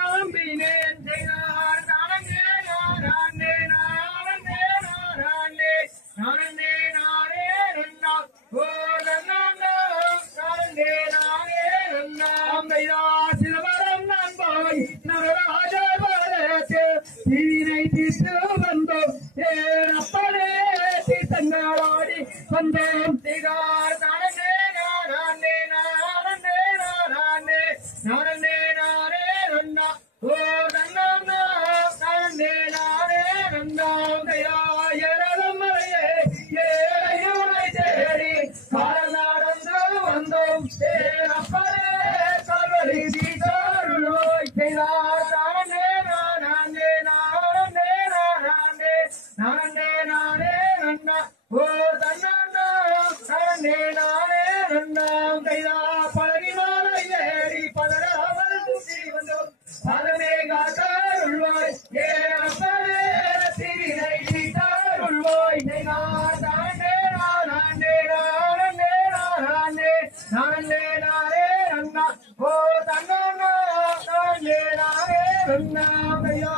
நம்பினேன் செய்தார் நானே நானே நானே நானே நானே நானே நன்னா ஓ நன்னா நானே நானே நன்னா மையா சிலவரம் நான் போய் நவராஜபுரத்தே தீனை தீர்த்து வந்தோம் அப்பனே தீர்த்தங்களாடி வந்தோம் செய்தார் நானே நானே நானே நானே நானே நானே நன்னா ஓ நன்னா நானே நானே நன்னா மையா ஏறமலையே ஏறையுனை தேடி காலநாடந்து வந்தோம் அப்பனே கால்வழி தீர்த்தருளோய் செய்தார் நானே நானே நானே நானே நானே நானே நன்னா ஓ தன்னா நானே நானே நன்னா கைதா பழனிமலை ஏறி பதறாமல் தூக்கி வந்தோம் பலமே காத்தருள்வாய் அப்பனே திரினை தீர்த்தருள்வாய் செய்தார் நானே நானே நானே நானே நானே நானே நன்னா ஓ தன்னா நானே நானே நன்னா கையா